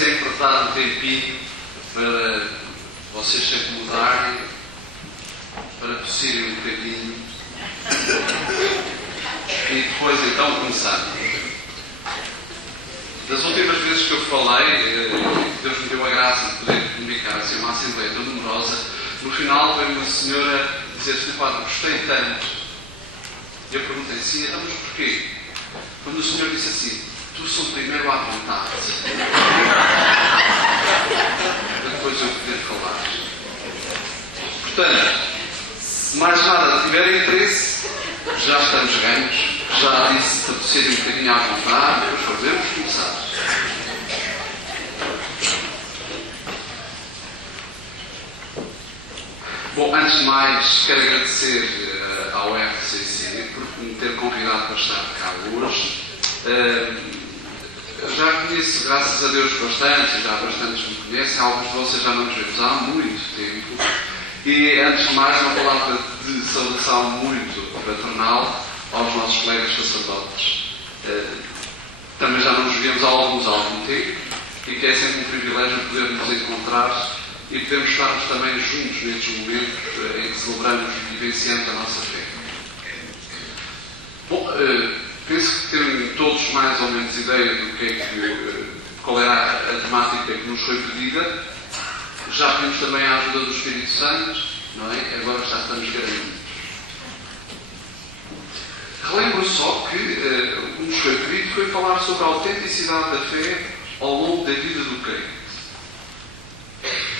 sempre dar um tempinho para vocês se acomodarem, para tossirem um bocadinho e depois então começar. Das últimas vezes que eu falei, Deus me deu a graça de poder comunicar assim uma assembleia tão numerosa. No final veio uma senhora dizer assim: Padre, gostei tanto. E eu perguntei assim: então, mas porquê? Quando o Senhor disse assim: tu sou primeiro à vontade, depois eu poder falar. Portanto, se mais nada tiverem interesse, já estamos ganhos. Já disse para serem um bocadinho à vontade, depois podemos começar. Bom, antes de mais, quero agradecer ao FCC por me ter convidado para estar cá hoje. Já conheço, graças a Deus, bastante, já bastantes me conhecem, alguns de vocês já não nos vemos há muito tempo. E antes de mais, uma palavra de saudação muito fraternal aos nossos colegas sacerdotes. Também já não nos vemos há algum tempo e que é sempre um privilégio poder nos encontrar e podermos estarmos também juntos nestes momentos em que celebramos e vivenciamos a nossa fé. Bom, penso que têm todos mais ou menos ideia do qual era a temática que nos foi pedida. Já pedimos também a ajuda do Espírito Santo, não é? Agora já estamos garantidos. Relembro só que o que nos foi pedido foi falar sobre a autenticidade da fé ao longo da vida do crente.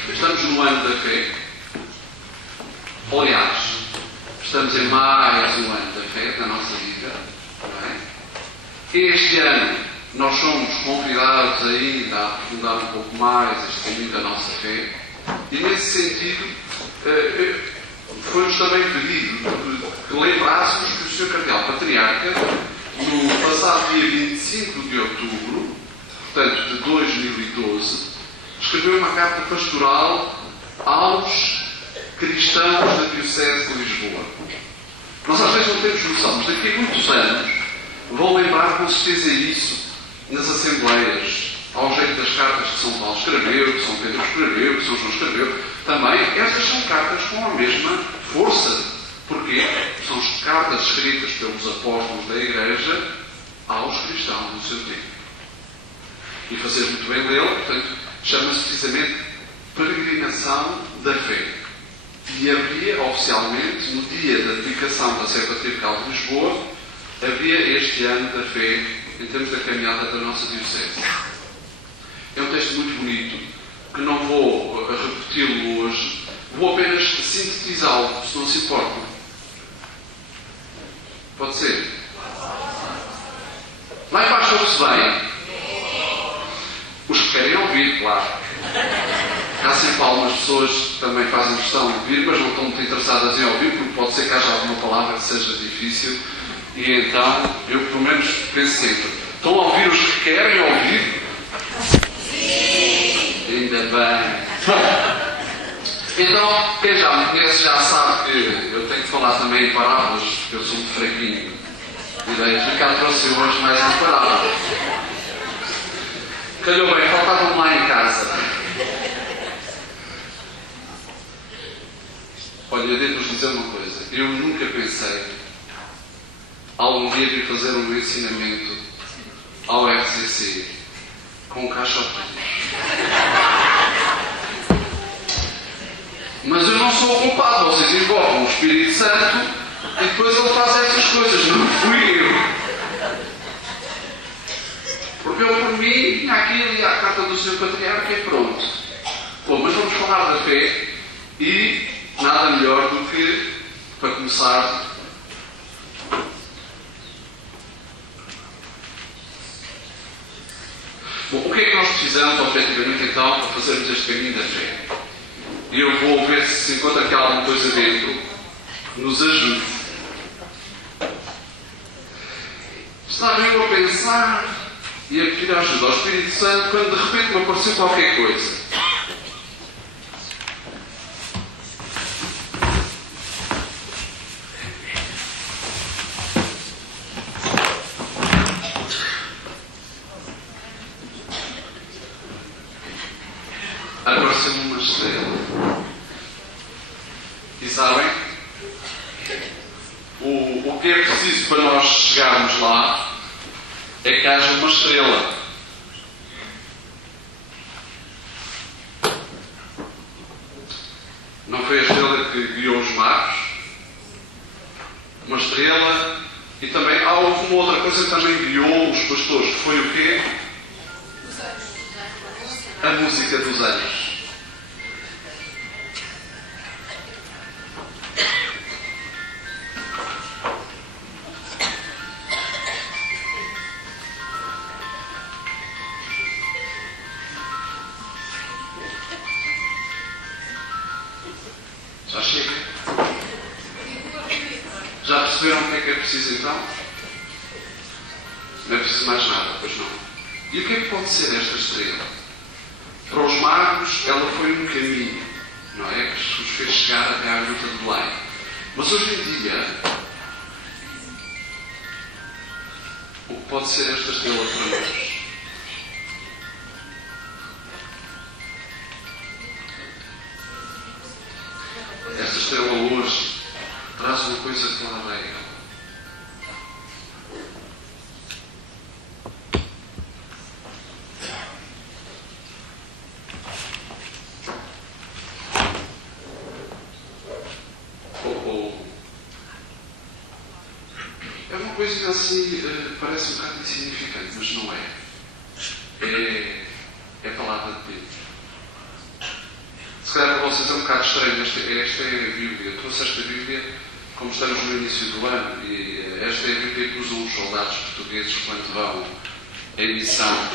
Estamos no ano da fé. Aliás, estamos em mais um ano da fé da nossa vida. Não é? Este ano nós somos convidados ainda a aprofundar um pouco mais este caminho da nossa fé. E nesse sentido, foi-nos também pedido que lembrássemos que o Sr. Cardeal Patriarca, no passado dia 25 de outubro, portanto de 2012, escreveu uma carta pastoral aos cristãos da Diocese de Lisboa. Nós às vezes não temos noção, mas daqui a muitos anos vão lembrar com certeza isso nas assembleias, ao jeito das cartas que São Paulo escreveu, que São Pedro escreveu, que São João escreveu. Também estas são cartas com a mesma força. Porquê? São cartas escritas pelos apóstolos da Igreja aos cristãos do seu tempo. E fazer muito bem dele, portanto, chama-se precisamente Peregrinação da Fé. E havia, oficialmente, no dia da dedicação da Sé Patriarcal de Lisboa, havia este ano da fé em termos da caminhada da nossa Diocese. É um texto muito bonito, que não vou repeti-lo hoje, vou apenas sintetizá-lo, se não se importa. Pode ser? Lá embaixo ouve-se bem? Os que querem ouvir, claro. Há sempre algumas pessoas que também fazem questão de ouvir, mas não estão muito interessadas em ouvir, porque pode ser que haja alguma palavra que seja difícil. E então, eu pelo menos penso sempre: estão a ouvir os que querem ouvir? Sim! Ainda bem. Então, quem já me conhece já sabe que eu tenho que falar também em parábolas, porque eu sou muito fraquinho. E daí explicar para você hoje mais uma parábola. Calhou bem, faltavam lá em casa. Olha, devo-vos dizer uma coisa. Eu nunca pensei algum dia vir fazer um ensinamento ao FCC com caixotes. Mas eu não sou o culpado. Vocês invocam o Espírito Santo e depois ele faz estas coisas. Não fui eu. Porque eu, por mim, tinha aqui ali a carta do Sr. Patriarca e pronto. Bom, mas vamos falar da fé e nada melhor do que, para começar, bom, o que é que nós precisamos, objetivamente, então, para fazermos este caminho da fé? E eu vou ver se encontra aqui alguma coisa dentro que nos ajude. Estava eu a pensar e a pedir ajuda ao Espírito Santo quando de repente me apareceu qualquer coisa. O que é preciso para nós chegarmos lá é que haja uma estrela. Não foi a estrela que guiou os magos? Uma estrela. E também houve uma outra coisa que também guiou os pastores, que foi o quê? A música dos anjos. Já chega? Já perceberam o que é preciso então? Não é preciso mais nada, pois não. E o que é que pode ser esta estrela? Para os magos, ela foi um caminho, não é? Que os fez chegar até à gruta de Belém. Mas hoje em dia, o que pode ser esta estrela para nós? Esta estrela hoje traz uma coisa clara a ela. É uma coisa assim, parece um bocado insignificante, mas não é. É a palavra de Deus. Se calhar para vocês é um bocado estranho, esta é a Bíblia. Eu trouxe esta Bíblia, como estamos no início do ano, e esta é a Bíblia que usam os soldados portugueses quando vão em missão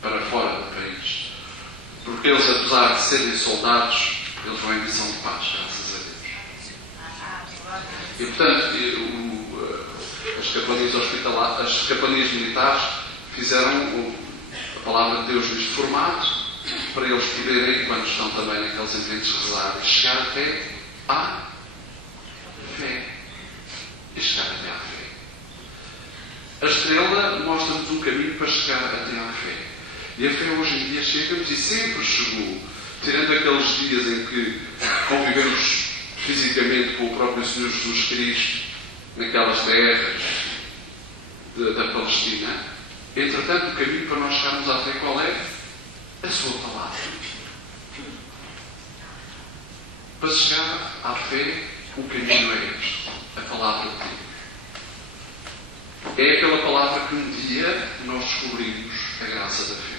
para fora do país. Porque eles, apesar de serem soldados, eles vão em missão de paz, graças a Deus. E portanto, as capelanias militares fizeram a palavra de Deus neste formato, para eles poderem, quando estão também naqueles eventos rezados, chegar até à fé. E chegar até à fé. A estrela mostra-nos um caminho para chegar até à fé. E a fé hoje em dia chega-nos e sempre chegou, tirando aqueles dias em que convivemos fisicamente com o próprio Senhor Jesus Cristo, naquelas terras da Palestina. Entretanto, o caminho para nós chegarmos à fé qual é? A sua palavra. Para chegar à fé, o caminho é este. A palavra de Deus. É aquela palavra que um dia nós descobrimos a graça da fé.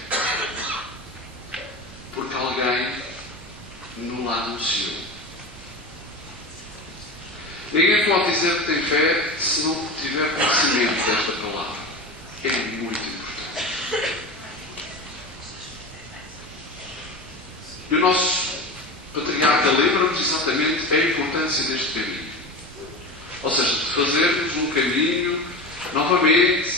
Porque alguém nos lá anunciou. Ninguém pode dizer que tem fé se não tiver conhecimento desta palavra. É muito importante. E o nosso patriarca lembra-nos exatamente a importância deste caminho. Ou seja, de fazermos um caminho, novamente,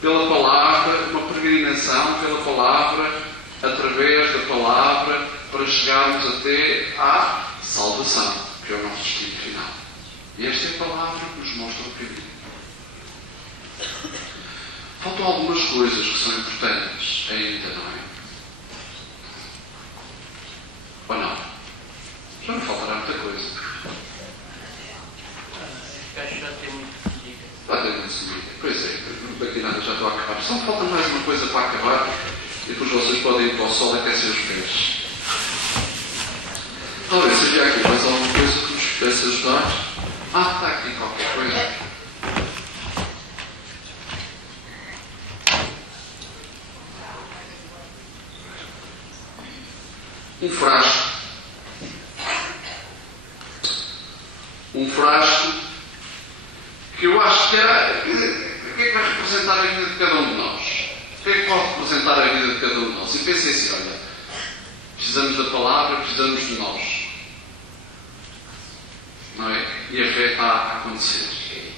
pela palavra, uma peregrinação pela palavra, através da palavra, para chegarmos até à salvação, que é o nosso destino final. E esta é a palavra que nos mostra o caminho. Faltam algumas coisas que são importantes ainda, não é? Ou não? Já não faltará muita coisa. Vai ter muito seguida. Pois é, daqui nada, já estou a acabar. Só falta mais uma coisa para acabar e depois vocês podem ir para o sol e aquecer os pés. Talvez seja aqui mais alguma coisa que nos pudesse ajudar. Está aqui qualquer coisa. Um frasco. Um frasco que eu acho que era. O que é que vai representar a vida de cada um de nós? O que é que pode representar a vida de cada um de nós? E pensei assim, olha, precisamos da palavra, precisamos de nós. Não é? E a fé está a acontecer.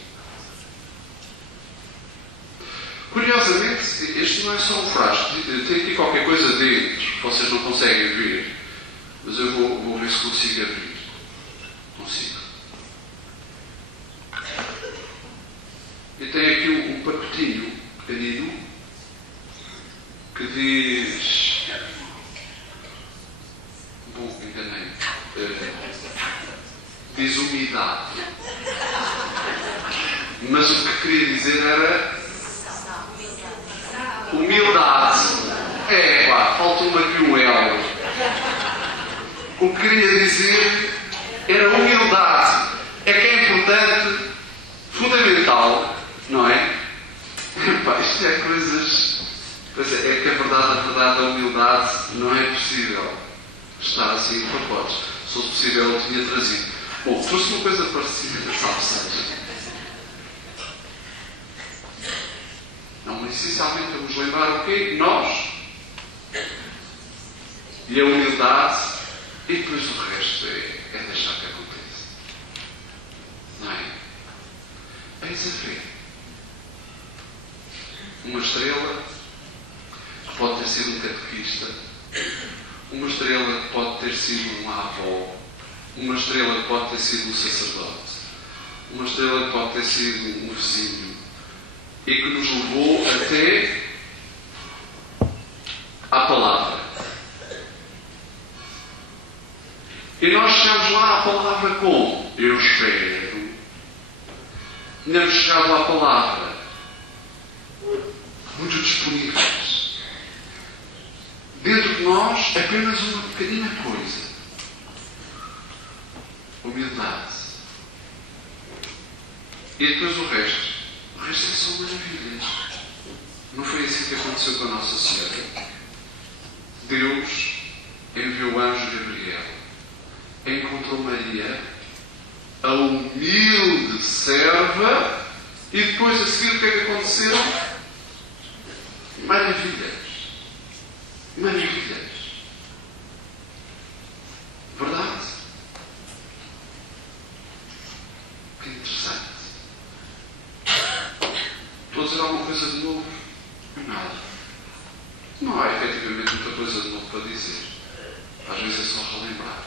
Curiosamente, este não é só um frasco. Tem aqui qualquer coisa dentro que vocês não conseguem ver. Mas eu vou ver se consigo abrir. Consigo. E tem aqui um pacotinho pequenino que diz... Bom, enganei. Diz umidade. Mas o que queria dizer era humildade. Faltou-me aqui o L. O que queria dizer era humildade. É que é importante, fundamental, não é? Isto é coisas... Pois é que a verdade, a humildade não é possível estar assim em pacotes. Se fosse possível, eu tinha trazido. Bom, trouxe uma coisa parecida, salve seja. Não, essencialmente vamos lembrar o quê? Nós. E a humildade. E depois o resto é deixar que aconteça. Não é? Eis a ver. Uma estrela que pode ter sido um catequista. Uma estrela que pode ter sido uma avó. Uma estrela que pode ter sido um sacerdote. Uma estrela que pode ter sido um vizinho. E que nos levou até à palavra. E nós chegamos lá à palavra como? Eu espero. Tínhamos chegado à palavra muito disponíveis. Dentro de nós, apenas uma pequenina coisa. Humildade. E depois o resto. O resto é só maravilhas. Não foi assim que aconteceu com a Nossa Senhora. Deus enviou o anjo Gabriel. Encontrou Maria, a humilde serva, e depois a seguir o que é que aconteceu? Maravilhas. Maravilhas. Verdade? Que interessante. Estou a dizer alguma coisa de novo? Nada. Não há efetivamente muita coisa de novo para dizer. Às vezes é só relembrar.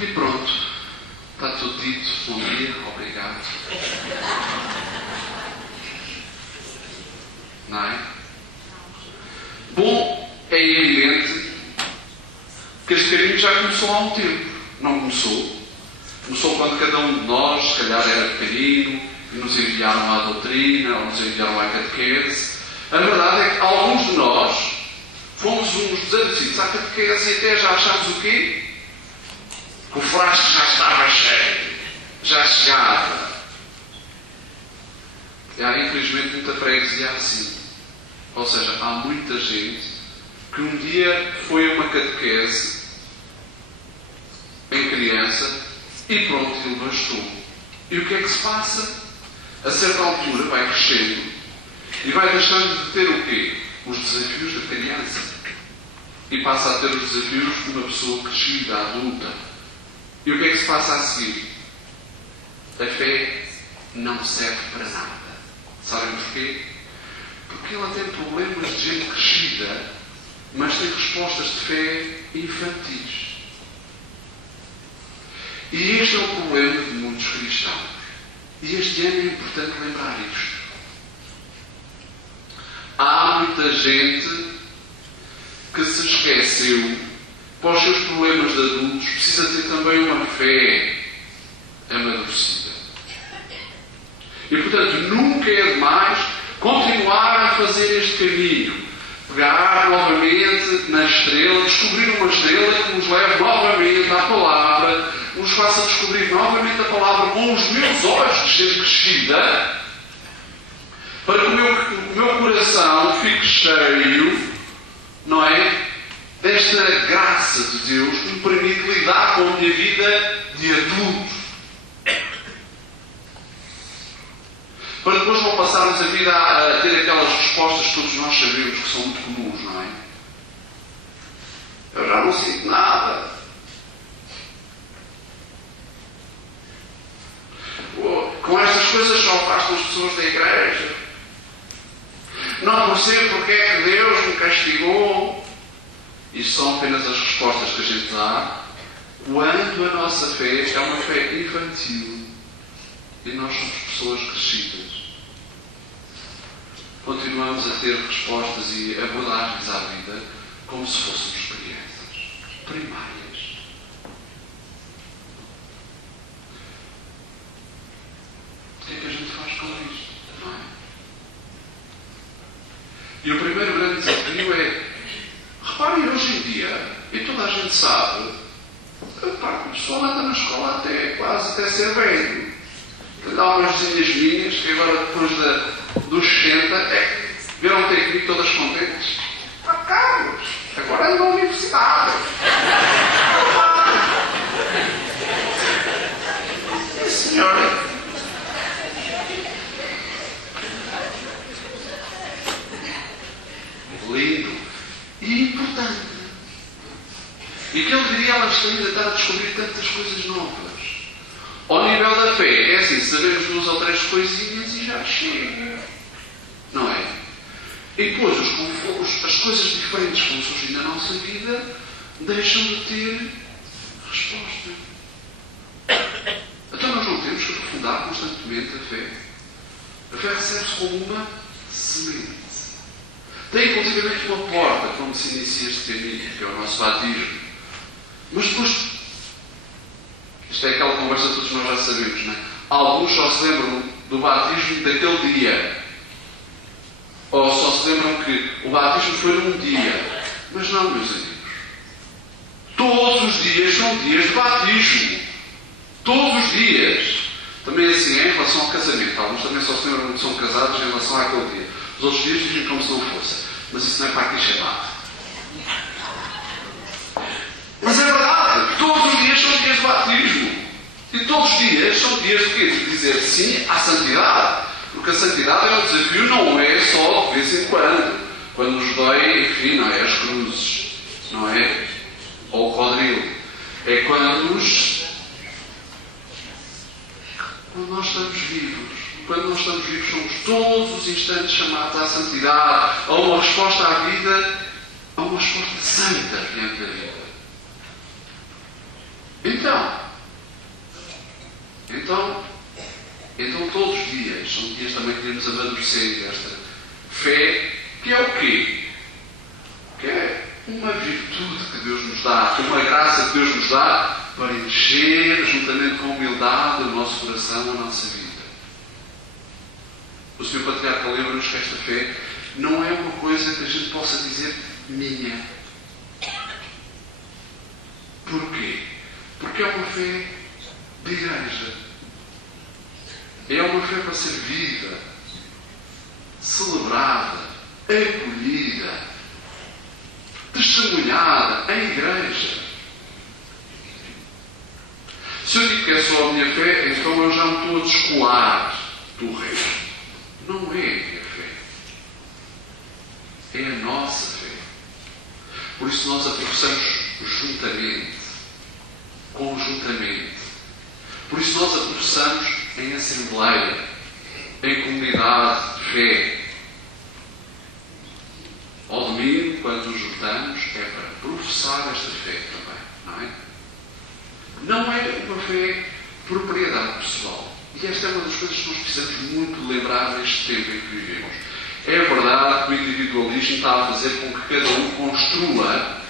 E pronto. Está tudo dito. Bom dia. Obrigado. Não é? Bom, é evidente que este caminho já começou há um tempo. Não começou? Começou quando cada um de nós, se calhar, era pequenino, e nos enviaram à doutrina, ou nos enviaram à catequese. A verdade é que alguns de nós fomos uns desaparecidos à catequese e até já achámos o quê? Que o frasco já estava cheio. Já chegava. E há, infelizmente, muita freguesia assim. Ou seja, há muita gente que um dia foi a uma catequese em criança e pronto, ele bastou. E o que é que se passa? A certa altura vai crescendo e vai deixando de ter o quê? Os desafios da criança. E passa a ter os desafios de uma pessoa crescida, adulta. E o que é que se passa a seguir? A fé não serve para nada. Sabem porquê? Porque ela tem problemas de gente crescida, mas tem respostas de fé infantis. E este é o problema de muitos cristãos. E este ano é importante lembrar isto. Há muita gente que se esqueceu, para os seus problemas de adultos, precisa ter também uma fé amadurecida. E, portanto, nunca é demais continuar a fazer este caminho. Pegar novamente na estrela, descobrir uma estrela que nos leve novamente à palavra, nos faça descobrir novamente a palavra com os meus olhos de gente crescida, para que o meu coração fique cheio, não é? Desta graça de Deus que me permite lidar com a minha vida de adulto. Para depois não passarmos a vida a ter aquelas respostas que todos nós sabemos que são muito comuns, não é? Eu já não sinto nada. Com estas coisas só afastam as pessoas da igreja. Não percebo porque é que Deus me castigou. Isto são apenas as respostas que a gente dá quando a nossa fé é uma fé infantil. E nós somos pessoas crescidas. Continuamos a ter respostas e abordagens à vida como se fôssemos crianças primárias. E o primeiro grande desafio é, reparem, hoje em dia, e toda a gente sabe, o pessoal anda na escola até ser velho. Há umas vizinhas minhas que agora, depois dos 60, viram ter comigo todas contentes. Carlos, agora ando na universidade. Senhora. Lindo e importante. E que ele diria, elas estão ainda a estar a descobrir tantas coisas novas. Ao nível da fé, é assim, sabemos 2 ou 3 coisinhas e já chega. Não é? E depois as coisas diferentes que vão surgindo na nossa vida deixam de ter resposta. Então nós não temos que aprofundar constantemente a fé. A fé recebe-se como uma semente. Tem inclusivamente uma porta para onde se inicia este caminho, que é o nosso batismo. Mas depois, isto é aquela conversa que todos nós já sabemos, não é? Alguns só se lembram do batismo daquele dia. Ou só se lembram que o batismo foi num dia. Mas não, meus amigos. Todos os dias são dias de batismo. Todos os dias. Também assim é em relação ao casamento. Alguns também só se lembram que são casados em relação àquele dia. Os outros dias dizem como se não fosse. Mas isso não é para aqui chamado. Mas é verdade. Todos os dias são dias de batismo. E todos os dias são dias de quê? De dizer sim à santidade. Porque a santidade é um desafio, não é só de vez em quando nos dói, enfim, não é as cruzes, não é? Ou o quadril. É quando nós estamos vivos. Quando nós estamos vivos, somos todos os instantes chamados à santidade, a uma resposta à vida, a uma resposta santa diante da vida. Então todos os dias são dias também que irmos amadurecendo esta fé, que é o quê? Que é uma virtude que Deus nos dá, uma graça que Deus nos dá para encher, juntamente com a humildade, o nosso coração, a nossa vida. O Sr. Patriarca lembra-nos que esta fé não é uma coisa que a gente possa dizer minha. Porquê? Porque é uma fé de igreja. É uma fé para ser vivida, celebrada, acolhida, testemunhada em igreja. Se eu digo que é só a minha fé, então eu já me estou a descolar do resto. Não é a minha fé. É a nossa fé. Por isso nós a professamos juntamente, conjuntamente. Por isso nós a professamos em assembleia, em comunidade de fé. Ao domingo, quando nos juntamos, é para professar esta fé também, não é? Não é uma fé propriedade pessoal. E esta é uma das coisas que nós precisamos muito lembrar neste tempo em que vivemos. É verdade que o individualismo está a fazer com que cada um construa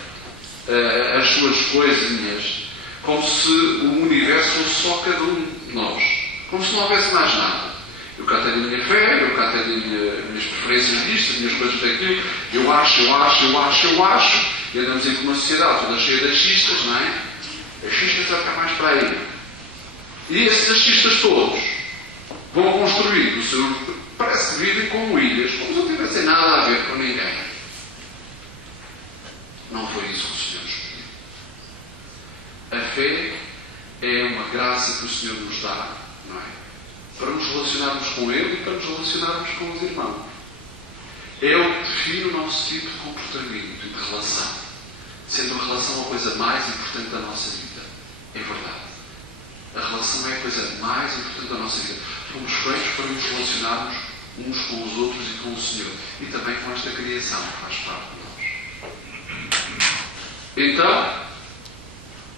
as suas coisinhas, como se o universo fosse só cada um de nós. Como se não houvesse mais nada. Eu cá tenho a minha fé, eu cá tenho as minhas preferências disto, as minhas coisas daquilo, eu acho, e andamos em uma sociedade toda cheia de achistas, não é? Achistas vai ficar mais para aí. E esses achistas todos vão construindo o seu... Parece que vivem como ilhas, como se não tivessem nada a ver com ninguém. Não foi isso que o Senhor nos pediu. A fé é uma graça que o Senhor nos dá, não é? Para nos relacionarmos com Ele e para nos relacionarmos com os irmãos. É o que define o nosso tipo de comportamento e de relação. Sendo a relação a coisa mais importante da nossa vida. É verdade. A relação é a coisa mais importante da nossa vida. Fomos feitos para nos relacionarmos uns com os outros e com o Senhor. E também com esta criação que faz parte de nós.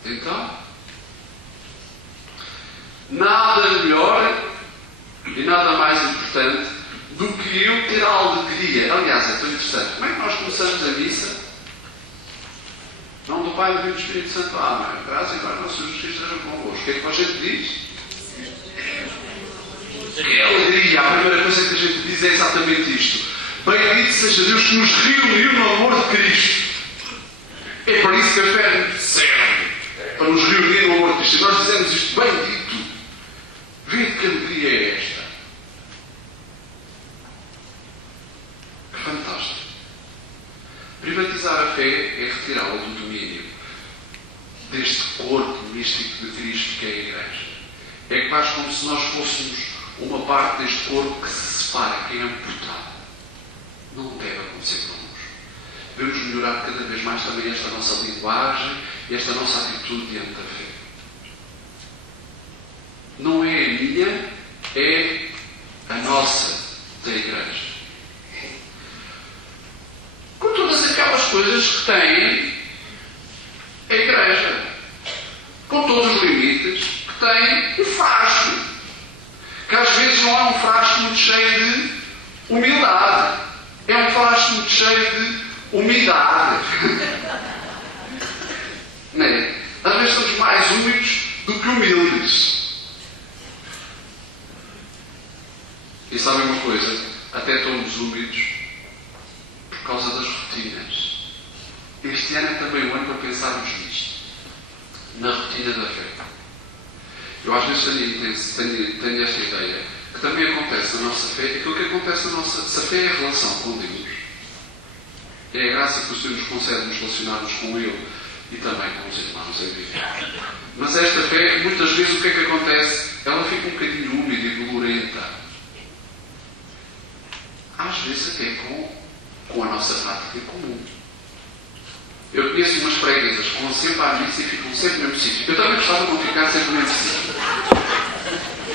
Então, nada melhor e nada mais importante do que eu ter a alegria. Aliás, é tão interessante. Como é que nós começamos a missa? Não do Pai, do Filho e do Espírito Santo. Amém. Graças a Deus, nosso Jesus Cristo esteja convosco. O que é que a gente diz? Que alegria. A primeira coisa que a gente diz é exatamente isto. Bendito seja Deus que nos reuniu no amor de Cristo. É para isso que a fé serve. Para nos reunir no amor de Cristo. E nós dizemos isto: bendito. Vede que alegria é esta. Que fantástico. Privatizar a fé é retirá-la do domínio deste corpo místico de Cristo que é a Igreja. É quase como se nós fôssemos uma parte deste corpo que se separa, que é amputado. Não deve acontecer connosco. Devemos melhorar cada vez mais também esta nossa linguagem e esta nossa atitude diante da fé. Não é a minha, é a nossa, da Igreja. Com todas aquelas coisas que tem a Igreja. Com todos os limites que tem o frasco. Que às vezes não é um frasco muito cheio de humildade. É um frasco muito cheio de umidade. Não é? Às vezes somos mais úmidos do que humildes. E sabem uma coisa? Até estamos úmidos por causa das rotinas. Este ano é também um ano para pensarmos nisto. Na rotina da fé. Eu às vezes tenho esta ideia que também acontece na nossa fé. Aquilo que acontece na nossa... Se a fé é a relação com Deus, é a graça que o Senhor nos concede nos relacionarmos com Ele e também com os irmãos em vida. Mas esta fé, muitas vezes o que é que acontece? Ela fica um bocadinho úmida e dolorenta. Às vezes até com a nossa prática comum. Eu conheço umas freguesas que vão sempre à missa e ficam sempre no mesmo sítio. Eu também gostava de não ficar sempre no mesmo sítio.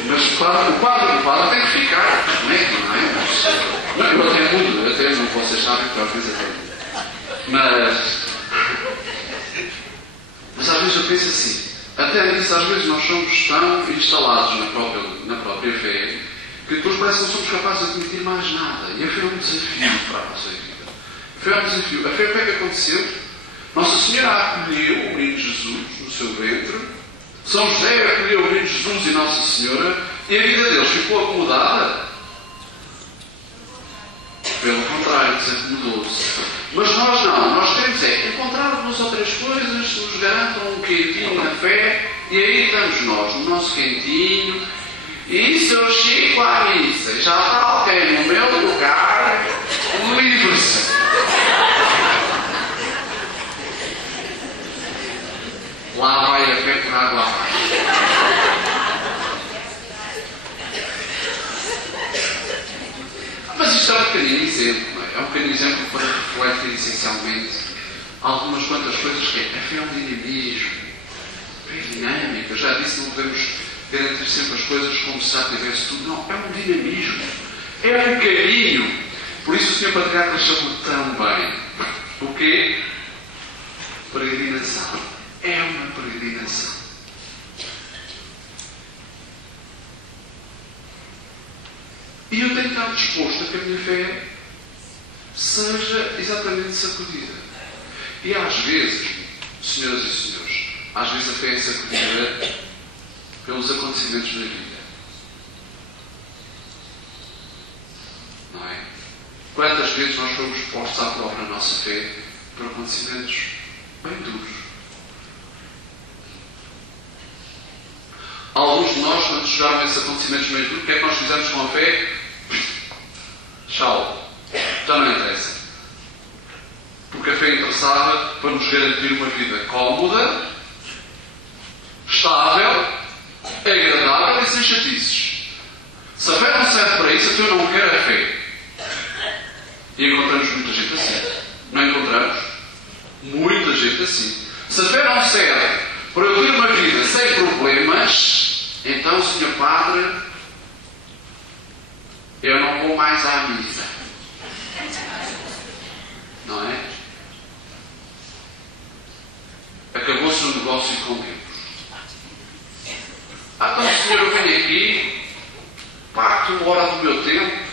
Mas o padre tem que ficar. Não é? Não, eu até mudo, até não vocês sabem que às vezes até mudo. Mas às vezes eu penso assim, até nisso às vezes nós somos tão instalados na própria fé que depois parece que não somos capazes de admitir mais nada. E a fé é um desafio para a nossa vida. A fé é um desafio. A fé, o que é que aconteceu? Nossa Senhora acolheu o menino Jesus no seu ventre. São José acolheu o menino Jesus e Nossa Senhora. E a vida deles ficou acomodada. Pelo contrário, desacomodou-se. Mas nós não. Nós temos encontrar duas ou três coisas que nos garantam um quentinho na fé. E aí estamos nós, no nosso quentinho. E se eu chego à missa e já está alguém no meu lugar, livre-se. Lá vai a fé por água abaixo. Mas isto é um pequenino exemplo, não é? É um pequenino exemplo para refletir essencialmente algumas quantas coisas que é. A fé é um dinamismo. A fé é dinâmica. Eu já disse, não podemos garantir sempre as coisas como se já tivesse tudo. Não, é um dinamismo. É um caminho. Por isso o Sr. Patriarca chamou tão bem. O quê? Peregrinação. É uma peregrinação. E eu tenho que estar disposto a que a minha fé seja exatamente sacudida. E às vezes, senhoras e senhores, às vezes a fé é sacudida pelos acontecimentos da vida. Não é? Quantas vezes nós fomos postos à prova na nossa fé por acontecimentos bem duros? Alguns de nós, quando chegaram a esses acontecimentos meio duros, o que é que nós fizemos com a fé? Tchau. Já não interessa. Porque a fé interessava para nos garantir uma vida cómoda, estável, agradável e sem chatices. Se a fé não serve para isso, então eu não quero a fé. E encontramos muita gente assim. Não encontramos? Muita gente assim. Se a fé não serve para eu ter uma vida sem problemas, então, Sr. Padre, eu não vou mais à missa. Não é? Acabou-se o negócio com Deus. Então, Senhor, eu venho aqui, parto uma hora do meu tempo,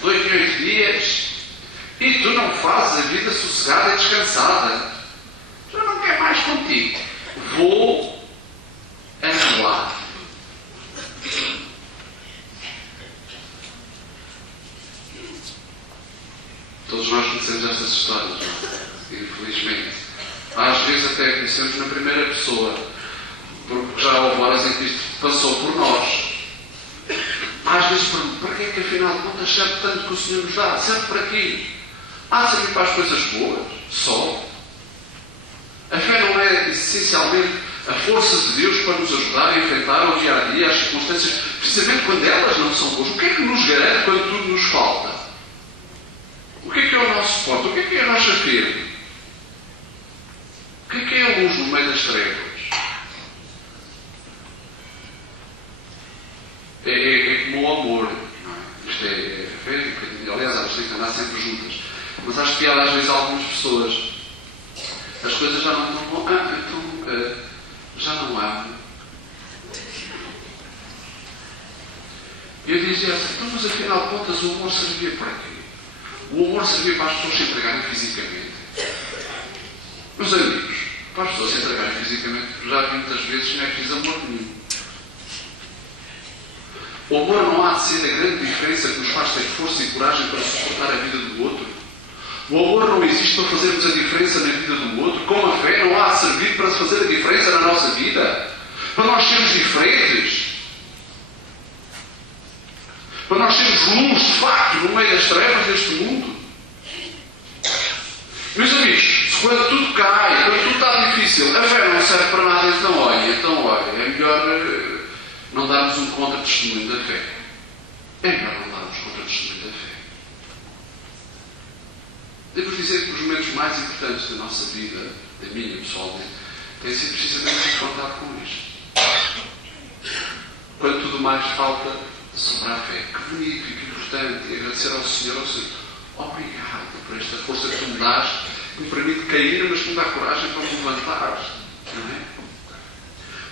2 em 8 dias, e tu não fazes a vida sossegada e descansada. Eu não quero mais contigo. Vou anular. conhecemos estas histórias, não? Infelizmente. Às vezes até conhecemos na primeira pessoa, porque já houve horas em que isto passou por nós. Às vezes pergunto, para que é que afinal de contas serve tanto que o Senhor nos dá? Serve para quê? Serve para as coisas boas? Só? A fé não é essencialmente a força de Deus para nos ajudar a enfrentar o dia a dia, as circunstâncias, precisamente quando elas não são boas. O que é que nos garante quando tudo nos falta? O que é o nosso suporte? O que é a nossa fé? O que é a luz no meio das trevas? É como o amor. Não é? Isto é fé, aliás, elas têm que andar sempre juntas. Mas acho que há às vezes algumas pessoas, as coisas já não estão bom. Então, já não há. Eu dizia assim, então, mas afinal de contas o amor servia para quê? O amor servia para as pessoas se entregarem fisicamente. Meus amigos, para as pessoas se entregarem fisicamente, já vi muitas vezes que não é preciso amor nenhum. O amor não há de ser a grande diferença que nos faz ter força e coragem para suportar a vida do outro. O amor não existe para fazermos a diferença na vida do outro. Como a fé não há de servir para fazer a diferença na nossa vida. Para nós sermos diferentes. Para nós sermos luz, de facto, no meio das trevas deste mundo. Meus amigos, quando tudo cai, quando tudo está difícil, a fé não serve para nada, então olha, é melhor não darmos um contra-testemunho da fé. É melhor não darmos contra-testemunho da fé. Devo dizer que os momentos mais importantes da nossa vida, da minha pessoalmente, têm sido precisamente confrontado com isto. Quando tudo mais falta, sobre a fé. Que bonito e que importante. E agradecer ao Senhor, obrigado por esta força que tu me dás, que me permite cair, mas que me dá coragem para me levantar. Não é?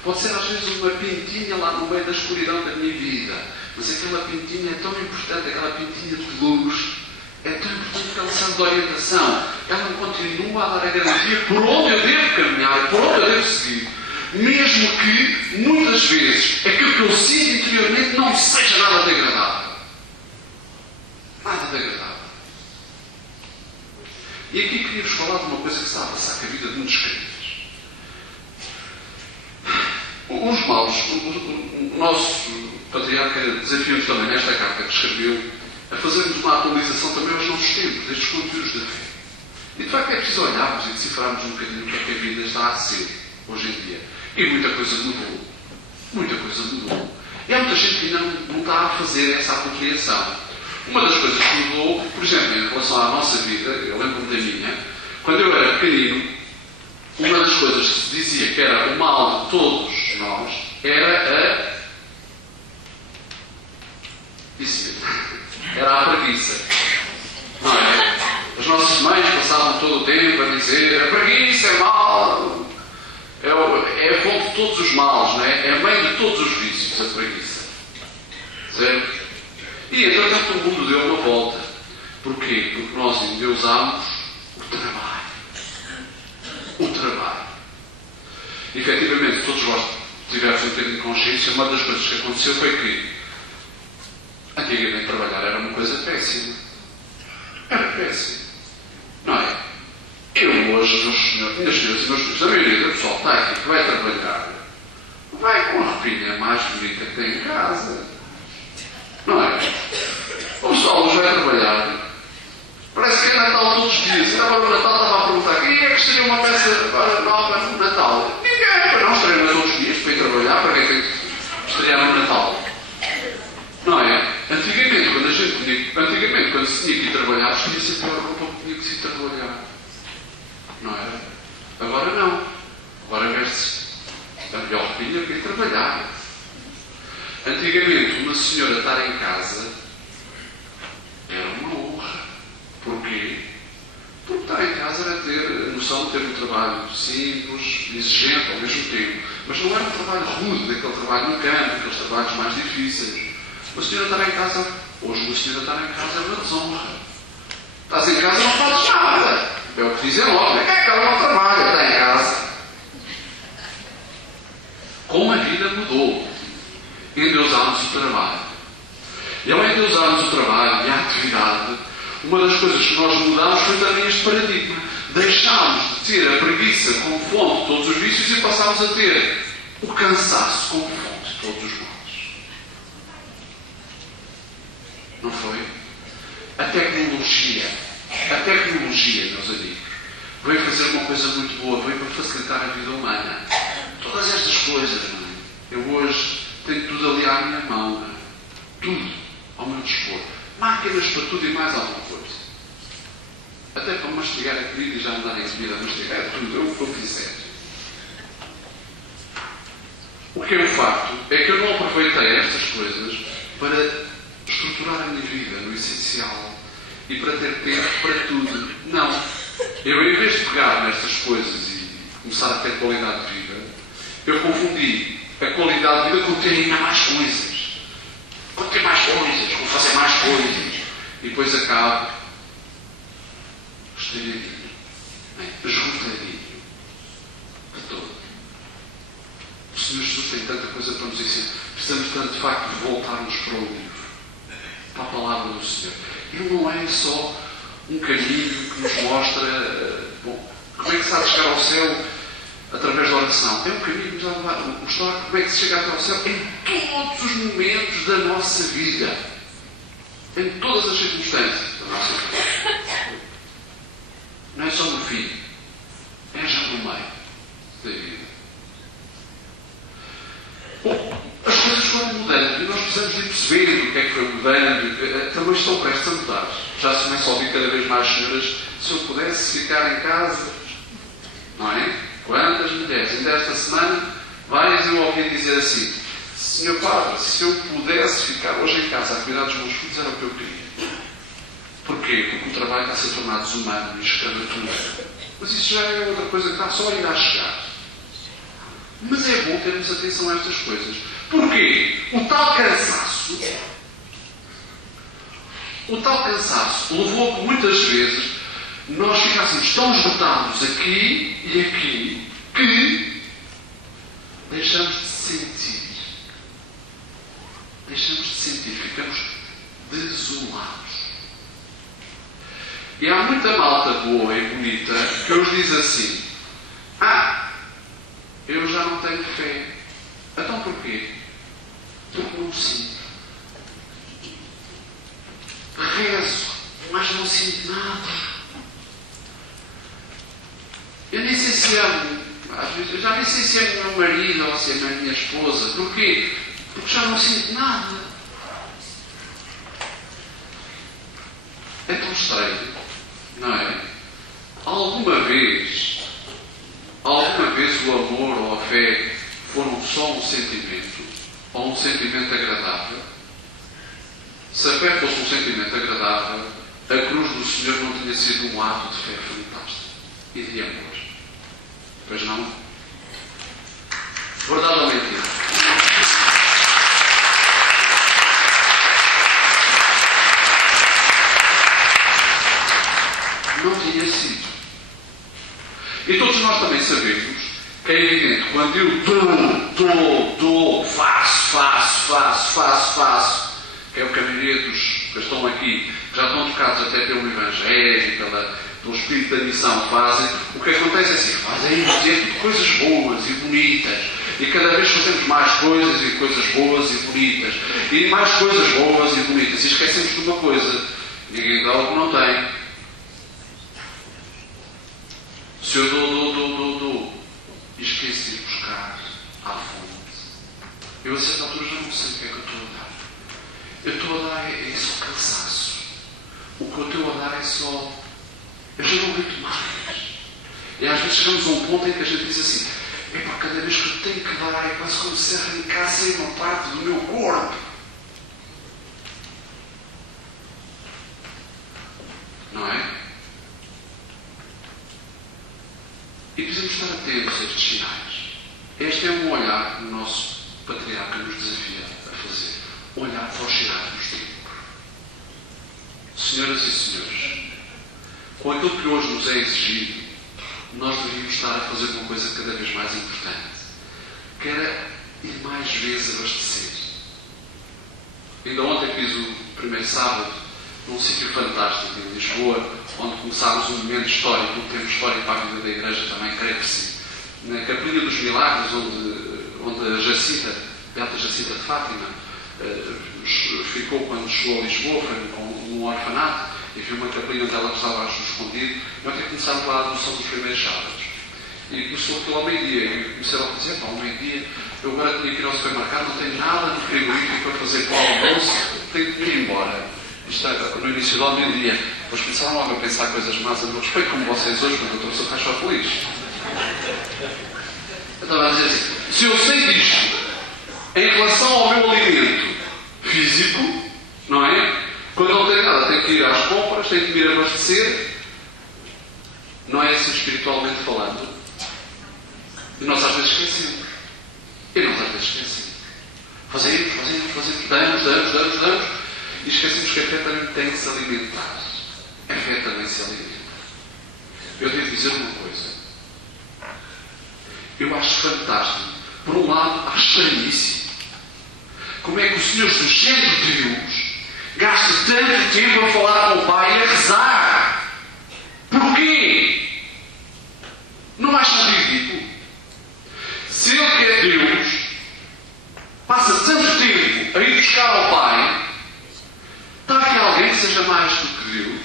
Pode ser às vezes uma pintinha lá no meio da escuridão da minha vida, mas aquela pintinha é tão importante, aquela pintinha de luz, é tão importante que ela serve de orientação. Ela me continua a dar a garantia por onde eu devo caminhar, por onde eu devo seguir. Mesmo que, muitas vezes, aquilo que eu sinto interiormente não seja nada de agradável. Nada de agradável. E aqui queria-vos falar de uma coisa que está a passar com a vida de muitos crentes. Os maus, o nosso patriarca desafia-nos também nesta carta que escreveu a fazermos uma atualização também aos nossos tempos, destes conteúdos da fé. E de facto é preciso olharmos e decifrarmos um bocadinho o que é que a vida está a ser hoje em dia. E muita coisa mudou. Muita coisa mudou. E há muita gente que ainda não está a fazer essa apropriação. Uma das coisas que mudou, por exemplo, em relação à nossa vida, eu lembro-me da minha, quando eu era pequenino, uma das coisas que se dizia que era o mal de todos nós era isso mesmo. Era a preguiça. Não é? As nossas mães passavam todo o tempo a dizer a preguiça é mal. É a fonte de todos os males, não é? É a mãe de todos os vícios, a preguiça. Certo? E entretanto o mundo deu uma volta. Porquê? Porque nós endeusámos o trabalho. O trabalho. E, efetivamente, todos nós tivemos um bocadinho de consciência. Uma das coisas que aconteceu foi que antigamente trabalhar era uma coisa péssima. Era péssimo. Não é? Eu hoje, minhas senhoras e meus filhos, a maioria do pessoal está aqui que vai trabalhar, vai com a roupinha mais bonita que tem em casa. Não é? O pessoal hoje vai trabalhar. Parece que é Natal todos os dias. E agora no Natal estava a perguntar quem é que gostaria uma peça nova no Natal? Ninguém. Para não estrear todos os dias, para ir trabalhar, para quem tem que estrear no Natal. Não é? Antigamente, quando se tinha que ir trabalhar, escolhia sempre a roupa que tinha que se ir trabalhar. Não era? Agora não. Agora veste-se a melhor roupinha para ir trabalhar. Antigamente, uma senhora estar em casa era uma honra. Porquê? Porque estar em casa era ter a noção de ter um trabalho simples, exigente ao mesmo tempo. Mas não era um trabalho rude, daquele trabalho no campo, aqueles trabalhos mais difíceis. Uma senhora estar em casa, hoje uma senhora estar em casa é uma desonra. Estás em casa e não fazes nada. É o que dizem logo, é que ela não trabalha, está em casa. Como a vida mudou, endeusámos o trabalho. E ao endeusámos o trabalho e a atividade, uma das coisas que nós mudamos foi também este paradigma. Deixámos de ter a preguiça como fonte de todos os vícios e passámos a ter o cansaço como fonte de todos os males. Não foi? A tecnologia, meus amigos, veio fazer uma coisa muito boa, veio para facilitar a vida humana. Todas estas coisas, não é? Eu hoje tenho tudo ali à minha mão, não é? Tudo ao meu dispor. Máquinas para tudo e mais alguma coisa. Até para mastigar a comida e já andar em comida a mastigar tudo, eu o que eu fizer. O que é um facto é que eu não aproveitei estas coisas para estruturar a minha vida no essencial e para ter tempo para tudo. Não. Eu, em vez de pegar nestas coisas e começar a ter qualidade de vida, eu confundi a qualidade de vida com ter ainda mais coisas. Com ter mais coisas, com fazer mais coisas. E depois acabo estalhadinho, esgotadinho de todo. O Senhor Jesus tem tanta coisa para nos ensinar. Precisamos tanto, de facto, de voltarmos para o livro, para a palavra do Senhor. Ele não é só um caminho que nos mostra como é que se há de chegar ao céu através da oração. É um caminho que nos vai mostrar como é que se chega até ao céu em todos os momentos da nossa vida. Em todas as circunstâncias da nossa vida. Não é só no fim. É já no meio da vida. As coisas foram mudando e nós precisamos de perceber o que é que foi mudando. Também estão prestes a mudar. Já se começa a ouvir cada vez mais senhoras: se eu pudesse ficar em casa, não é? Quantas mulheres? Ainda esta semana, várias eu ouvi dizer assim: Senhor Padre, se eu pudesse ficar hoje em casa a cuidar dos meus filhos, era o que eu queria. Porquê? Porque o trabalho está a ser tornado desumano e escravatura. Mas isso já é outra coisa que está só ainda a chegar. Mas é bom termos atenção a estas coisas. Porquê? O tal cansaço levou a que muitas vezes nós ficássemos tão esgotados aqui e aqui que deixamos de sentir. Ficamos desolados. E há muita malta boa e bonita que hoje diz assim: eu já não tenho fé. Então porquê? Porque não sinto. Rezo, mas não sinto nada. Eu nem sei se amo. Às vezes, eu já nem sei se é o meu marido ou se é a minha esposa. Porquê? Porque já não sinto nada. É tão estranho, não é? Alguma vez o amor ou a fé foram só um sentimento, ou um sentimento agradável? Se a fé fosse um sentimento agradável, a cruz do Senhor não tinha sido um ato de fé fantástico e de amor. Pois não? Verdade ou mentira? Não tinha sido. E todos nós também sabemos que é evidente, quando eu dou, faço, que é o que a maioria dos que estão aqui, que já estão tocados até pelo Evangelho, pelo Espírito da missão, fazem, o que acontece é assim: fazem coisas boas e bonitas, e cada vez fazemos mais coisas e coisas boas e bonitas, e mais coisas boas e bonitas, e esquecemos de uma coisa: ninguém dá o que não tem. Se eu dou, e esqueço de ir buscar à fonte, eu a certa altura já não sei o que é que eu estou a dar. Eu estou a dar é só cansaço. O que eu estou a dar é só... Eu já não aguento mais. E às vezes chegamos a um ponto em que a gente diz assim: cada vez que eu tenho que dar é quase como se arrancasse uma parte do meu corpo. Não é? E precisamos estar atentos a estes sinais. Este é um olhar que o nosso patriarca nos desafia a fazer. Olhar para os sinais dos tempos. Senhoras e senhores, com aquilo que hoje nos é exigido, nós deveríamos estar a fazer uma coisa cada vez mais importante, que era ir mais vezes abastecer. Ainda ontem fiz o primeiro sábado num sítio fantástico em Lisboa, onde começámos um momento histórico, um tempo histórico para a vida da Igreja, também creio que sim. Na Capelinha dos Milagres, onde a Jacinta, Beata Jacinta de Fátima, ficou quando chegou a Lisboa, foi num orfanato, e viu uma capelinha onde ela rezava escondido. Nós começámos lá a adoção dos primeiros sábados. E começou aquilo ao meio-dia. E comecei a dizer, ao meio-dia, eu agora tinha que ir ao supermercado, não tenho nada no frigorífico para fazer para o almoço, tenho que ir embora. Isto era no início do meio-dia. Depois começaram logo a pensar coisas más a meu respeito, como vocês hoje, quando eu trouxe a caixa feliz. Eu estava a dizer assim, se eu sei disto, em relação ao meu alimento físico, não é? Quando não tenho nada, tenho que ir às compras, tenho que me ir abastecer. Não é assim espiritualmente falando? E nós às vezes esquecemos. Fazemos, damos. E esquecemos que a fé também tem que se alimentar. A fé também se alimenta. Eu devo dizer uma coisa. Eu acho fantástico. Por um lado, acho estranhíssimo. Como é que o Senhor, sendo Deus, gasta tanto tempo a falar com o Pai e a rezar? Porquê? Não acham ridículo? Se Ele que é Deus, passa tanto tempo a ir buscar ao Pai, está aqui alguém que seja mais do que Deus?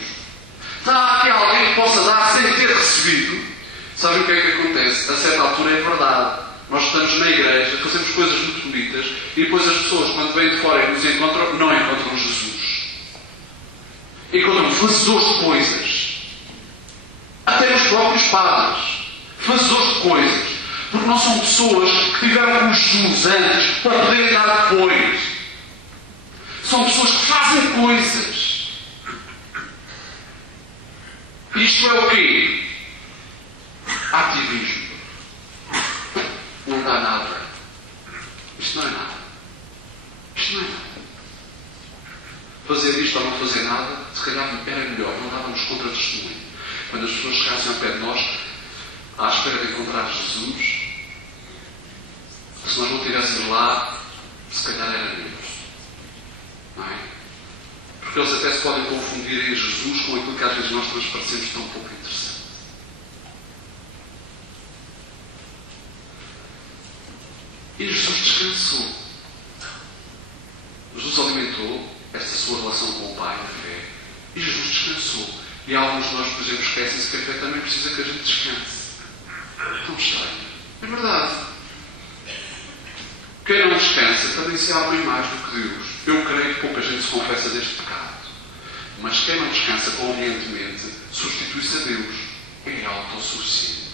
Está aqui alguém que possa dar sem ter recebido? Sabem o que é que acontece? A certa altura é verdade. Nós estamos na igreja, fazemos coisas muito bonitas e depois as pessoas, quando vêm de fora e nos encontram, não encontram Jesus. Encontram fazedores de coisas. Até os próprios padres. Fazedores de coisas. Porque não são pessoas que tiveram com Jesus antes para poderem dar depois. São pessoas que fazem coisas. Isto é o quê? Ativismo. Não dá nada. Isto não é nada. Isto não é nada. Fazer isto ou não fazer nada, se calhar era melhor. Não dávamos contra-testemunho. Quando as pessoas chegassem ao pé de nós, à espera de encontrar Jesus, se nós não estivéssemos lá, se calhar era menos. Não é? Porque eles até se podem confundir em Jesus com aquilo que às vezes nós transparecemos tão pouco interessante. E Jesus descansou. Jesus alimentou esta sua relação com o Pai, a fé. E Jesus descansou. E alguns de nós, por exemplo, esquecem-se que a fé também precisa que a gente descanse. Tão estranho. É verdade. Quem não descansa também se abre mais do que Deus. Eu creio que pouca gente se confessa deste pecado. Mas quem não descansa convenientemente substitui-se a Deus. É autossuficiente.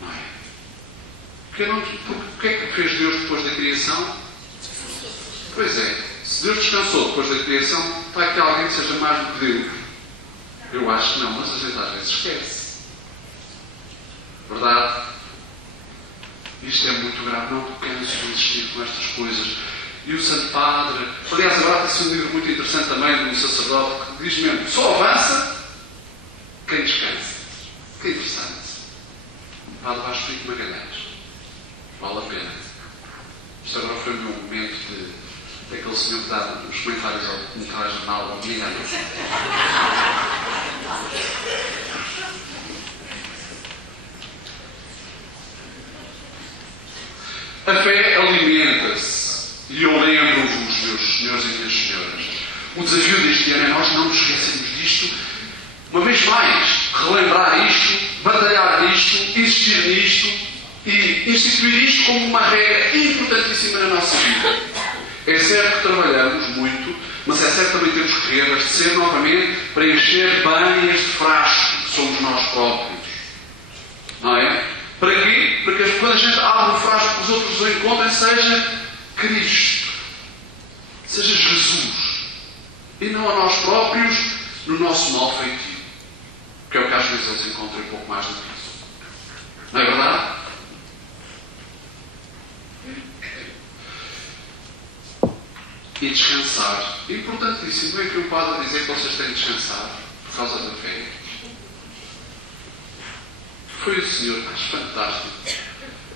Não é? O que é que fez Deus depois da criação? Pois é. Se Deus descansou depois da criação, está aqui alguém que seja mais do que Deus? Eu acho que não, mas a gente às vezes esquece. Verdade? Isto é muito grave. Não canso de insistir com estas coisas. E o Santo Padre... Aliás, agora tem-se um livro muito interessante também de um sacerdote que diz mesmo: só avança quem descansa. Que interessante. O Padre Vasco Rico Magalhães. Vale a pena. Isto agora foi o meu momento daquele senhor que dá os comentários ao telejornal ao domingo à noite. A fé alimenta-se. E eu lembro-vos, meus senhores e minhas senhoras, o desafio deste ano é nós não nos esquecermos disto. Uma vez mais, relembrar isto, batalhar nisto, insistir nisto e instituir isto como uma regra importantíssima na nossa vida. É certo que trabalhamos muito, mas é certo que também temos que reabastecer novamente para encher bem este frasco que somos nós próprios. Não é? Para quê? Para que quando a gente abre o frasco que os outros o encontrem, seja Cristo. Seja Jesus. E não a nós próprios no nosso mau feitio. Que é o que às vezes eles encontram um pouco mais do que isso. Não é verdade? E descansar. Importantíssimo. Não é que o Padre dizer que vocês têm de descansar por causa da fé. Foi o Senhor, acho fantástico.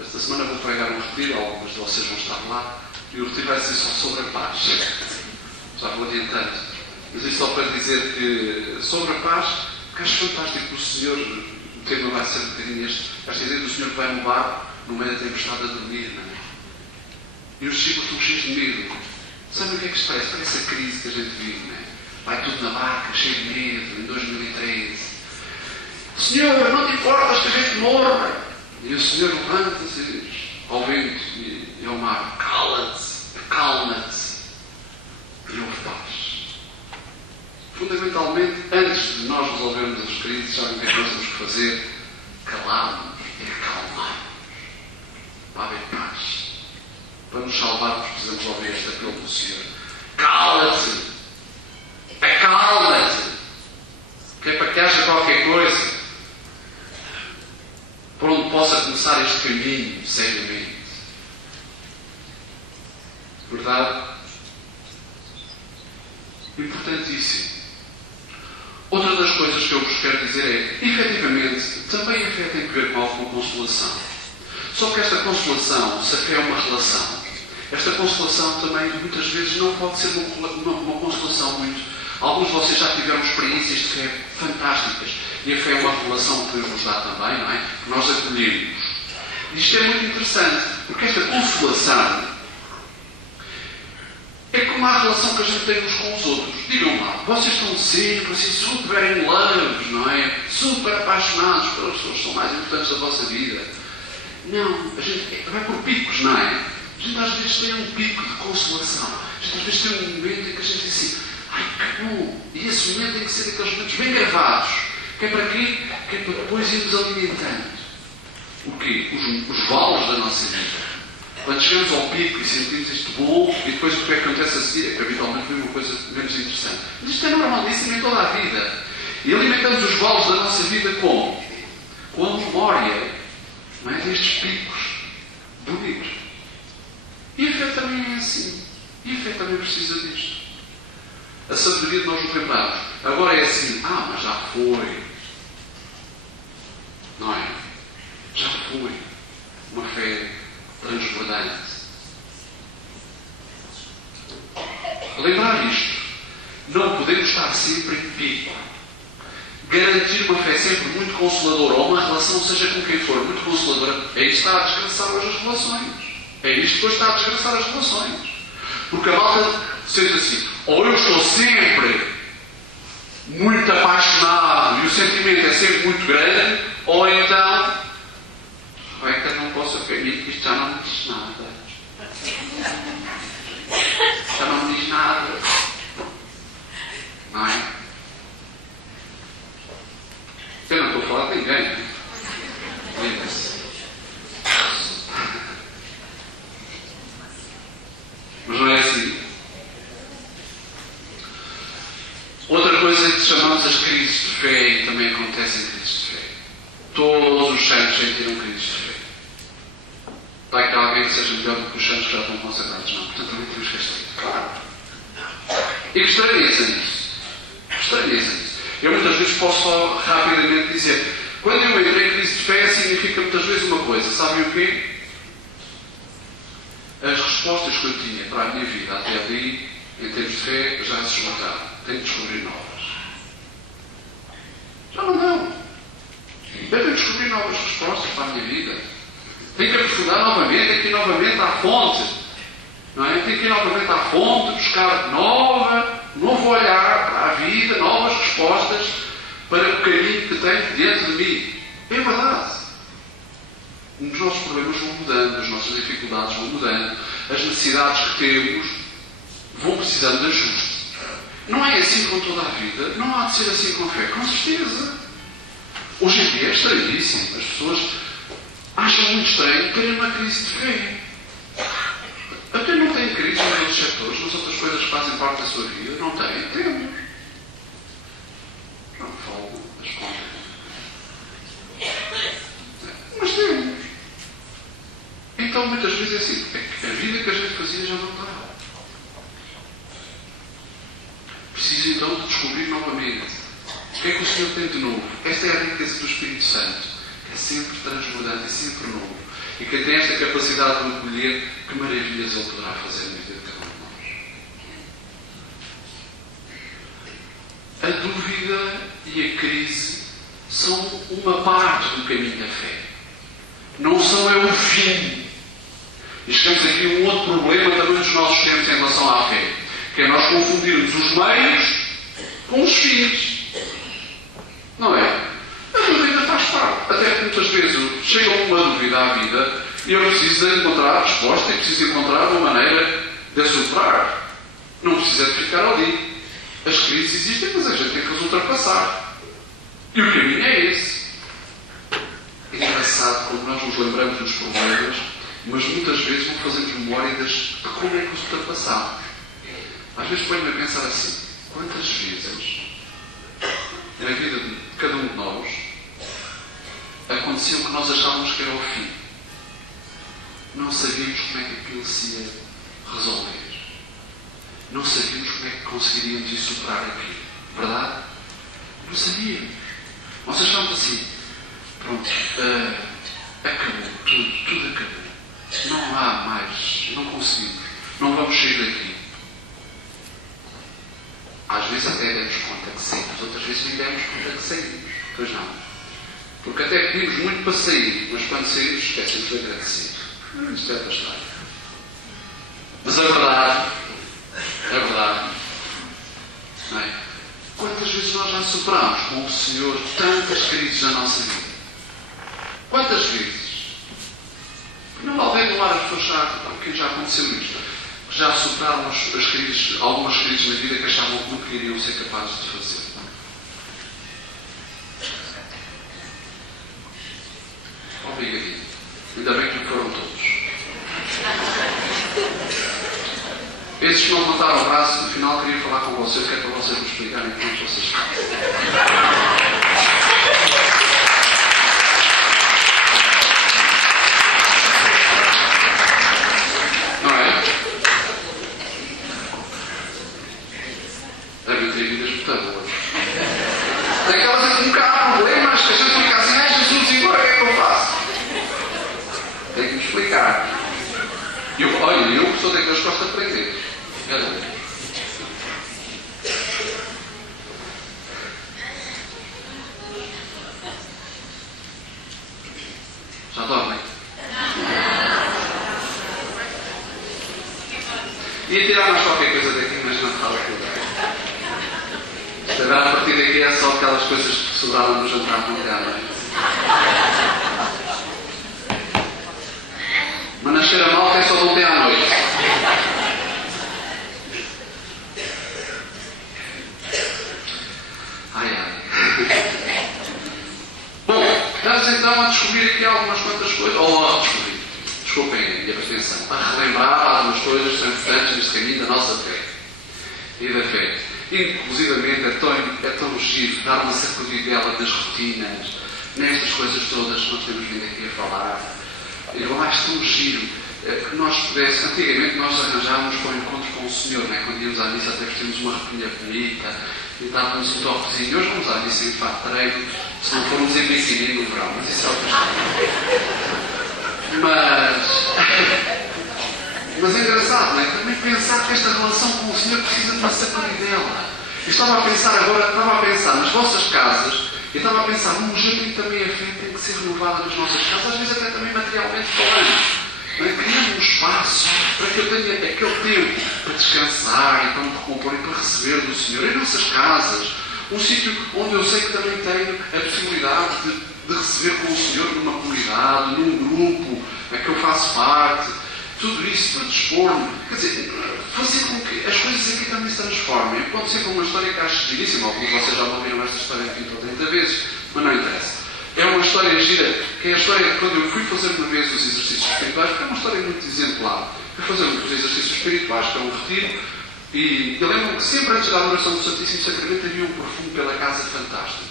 Esta semana vou pregar um retiro, algumas de vocês vão estar lá, e o retiro vai ser só sobre a paz. Já vou adiantando. Mas isso só para dizer que, sobre a paz, que acho fantástico que o Senhor, o tema vai ser um bocadinho esta ideia do Senhor que vai no barco, no meio da tempestade, a dormir, não é? E os discípulos estão cheios de medo. Sabe o que é que isto parece? Parece a crise que a gente vive, não é? Vai tudo na barca, cheio de medo, em 2013. Senhor, não te importas que a gente morra? E o Senhor levanta-se ao vento e ao mar. Cala-te, acalma-te. E houve paz. Fundamentalmente, antes de nós resolvermos as crises, sabem o que é que nós temos que fazer? Calar-nos e acalmar-nos. Para haver paz. Para nos salvarmos, precisamos ouvir este apelo do Senhor. Cala-te! Acalma-te! Que é para que haja qualquer coisa por onde possa começar este caminho seriamente. Verdade? Importantíssimo. Outra das coisas que eu vos quero dizer é, efetivamente, também a fé tem que ver com alguma consolação. Só que esta consolação, se a fé é uma relação, esta consolação também, muitas vezes, não pode ser uma consolação muito... Alguns de vocês já tiveram experiências de fé fantásticas. E a fé é uma relação que Deus nos dá também, não é? Que nós acolhemos. Isto é muito interessante, porque esta consolação é como a relação que a gente tem uns com os outros. Digam lá, vocês estão sempre assim, super in love, não é? Super apaixonados pelas pessoas que são mais importantes da vossa vida. Não, a gente vai por picos, não é? A gente às vezes tem um pico de consolação. A gente às vezes tem um momento em que a gente diz assim, ai que bom! E esse momento tem que ser aqueles momentos bem gravados. Que é para quê? Que é para depois irmos alimentando. O quê? Os vales da nossa vida. Quando chegamos ao pico e sentimos isto bom, e depois o que acontece a seguir é que habitualmente vem uma coisa menos interessante. Mas isto é normalíssimo em toda a vida. E alimentamos os vales da nossa vida como? Com a memória, não é? Destes picos bonitos. E a fé também é assim. E a fé também precisa disto. A sabedoria de nós nos lembrarmos. Agora é assim, mas já foi. Não é? Já foi. Uma fé transbordante. Lembrar isto. Não podemos estar sempre em pico. Garantir uma fé sempre muito consoladora, ou uma relação, seja com quem for, muito consoladora, é isto que está a desgraçar hoje as relações. É isto que depois está a desgraçar as relações. Porque a malta sente assim, ou eu estou sempre muito apaixonado e o sentimento é sempre muito grande, ou então é que eu não posso acreditar que isto já não me diz nada. Já não me diz nada. Não é? Eu não estou a falar de ninguém, não é? Lembra-se. Mas não é assim. Outra coisa é que chamamos as crises de fé, e também acontecem crises de fé. Todos os santos sentiram crises de fé. Vai que alguém que seja melhor do que os santos que já estão consagrados, não. Portanto, também temos que aceitar. Claro. E que estranheza nisso. Estranheza nisso. Eu muitas vezes posso só rapidamente dizer, quando eu entrei em crise de fé, significa muitas vezes uma coisa. Sabem o quê? As respostas que eu tinha para a minha vida até ali, em termos de fé, já se esgotaram. Tenho que descobrir novas. Já não dão. Eu tenho que descobrir novas respostas para a minha vida. Tenho que aprofundar novamente, tenho que ir novamente à fonte. Não é? Tenho que ir novamente à fonte, buscar novo olhar para a vida, novas respostas para o caminho que tenho diante de mim. É verdade. Os nossos problemas vão mudando, as nossas dificuldades vão mudando, as necessidades que temos vão precisando de ajuste. Não é assim com toda a vida, não há de ser assim com a fé, com certeza. Hoje em dia é estranhíssimo. As pessoas acham muito estranho terem uma crise de fé. Até não têm crise nos outros setores, nas outras coisas que fazem parte da sua vida. Não têm. Temos. Não falo das contas. Mas temos. Então, muitas vezes é assim. A vida que a gente fazia já não está. Preciso então de descobrir novamente. O que é que o Senhor tem de novo? Esta é a riqueza do Espírito Santo. Que é sempre transbordante, é sempre novo. E quem tem esta capacidade de acolher, que maravilhas Ele poderá fazer na vida de cada um a dúvida e a crise são uma parte do caminho da fé. Não são o fim. E chegamos aqui a um outro problema também dos nossos tempos em relação à fé, que é nós confundirmos os meios com os fins. Não é? A dúvida faz parte. Até que muitas vezes chega uma dúvida à vida e eu preciso de encontrar a resposta e preciso encontrar uma maneira de a superar. Não precisa de ficar ali. As crises existem, mas a gente tem que as ultrapassar. E o caminho é esse. É engraçado quando nós nos lembramos dos problemas, mas muitas vezes não fazemos memória de como é que os ultrapassamos. Às vezes põe-me a pensar assim: quantas vezes na vida de cada um de nós aconteceu que nós achávamos que era o fim? Não sabíamos como é que aquilo se ia resolver. Não sabíamos como é que conseguiríamos ir superar aquilo. Verdade? Não sabíamos. Nós achávamos assim: pronto, acabou, tudo acabou. Não há mais, não conseguimos, não vamos sair daqui. Às vezes até demos conta que saímos, outras vezes nem demos conta que saímos. Pois não. Porque até pedimos muito para sair, mas quando saímos esquecemos de agradecer. Isto é outra história. Mas a verdade, não é? Quantas vezes nós já superámos com o Senhor tantas crises na nossa vida? Quantas vezes? Não vale falar as pessoas quem já aconteceu isto. Já superaram as crises, algumas crises na vida que achavam que nunca iriam ser capazes de fazer. Obrigadinho. Ainda bem que não foram todos. Esses que não levantaram o braço, no final queria falar com vocês, que é para vocês me explicarem como vocês fazem. Eu sou daqueles que gosto de aprender. Já dormem? Ia tirar mais qualquer coisa daqui, mas não fala tudo. Isto agora a partir daqui é só aquelas coisas que sobraram no jantar com a noite. Mas nascer a mal é só de ontem à noite. Bom, estamos então a descobrir aqui algumas quantas coisas, ou a descobrir, desculpem a minha atenção, a relembrar algumas coisas que são importantes neste caminho da nossa fé e da fé. Inclusivamente é tão giro dar uma sacudidela das rotinas, nestas coisas todas que nós temos vindo aqui a falar. Eu acho tão giro que nós pudéssemos, antigamente nós arranjávamos para o encontro com o Senhor, não é? Quando íamos à missa até vestimos uma roupinha bonita e dávamos um toquezinho. Hoje vamos à missa em fato de treino, se não formos em biquíni no verão, mas isso é outra história. Mas é engraçado, não é? Também pensar que esta relação com o Senhor precisa de uma sacudidela. Eu estava a pensar nas vossas casas, e estava a pensar num jeito em que também a fé tem que ser renovada nas nossas casas, às vezes até também materialmente falando. Criando um espaço para que eu tenha aquele tempo para descansar e para me recompor e para receber do Senhor. Em nossas casas, um sítio onde eu sei que também tenho a possibilidade de receber com o Senhor numa comunidade, num grupo a que eu faço parte. Tudo isso para dispor-me. Quer dizer, fazer com que as coisas aqui também se transformem. Eu conto sempre uma história que acho giríssima. Alguns de vocês já ouviram esta história 20 ou 30 vezes, mas não interessa. É uma história gira, que é a história de quando eu fui fazer uma vez os exercícios espirituais, porque é uma história muito exemplar. Fui fazer os exercícios espirituais, que é um retiro, e eu lembro-me que sempre antes da adoração do Santíssimo Sacramento havia um perfume pela casa fantástico.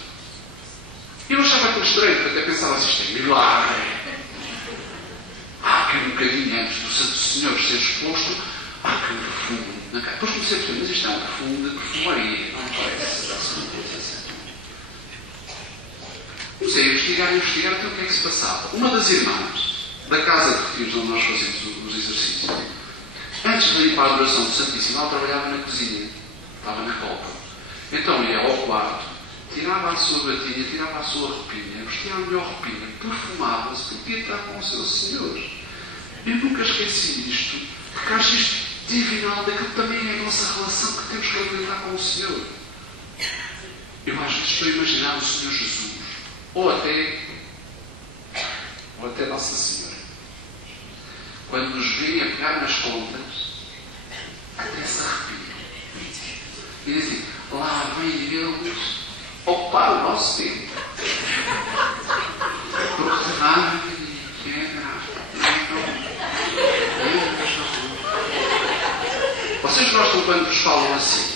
E eu achava aquilo estranho, porque até pensava assim, isto é milagre. Que um bocadinho antes do Santo Senhor ser exposto, que um perfume na casa. Depois comecei a perceber, mas isto é um perfume de perfumaria, não parece assim uma coisa assim. Comecei a investigar então o que é que se passava. Uma das irmãs da casa de retiros onde nós fazemos os exercícios, antes de ir para a adoração do Santíssimo, ela trabalhava na cozinha, estava na copa. Então ia ao quarto, tirava a sua batinha, tirava a sua roupinha, vestia a melhor roupinha, perfumava-se, porque ia estar com o seu Senhor. Eu nunca esqueci isto, porque acho isto divinal, daquilo que também é a nossa relação que temos que alimentar com o Senhor. Eu às vezes estou a imaginar o Senhor Jesus, ou até Nossa Senhora, quando nos vem a pegar nas contas, até se arrepia. E diz assim, lá vem eles ocupar o nosso tempo. Porque vocês gostam quando vos falam assim?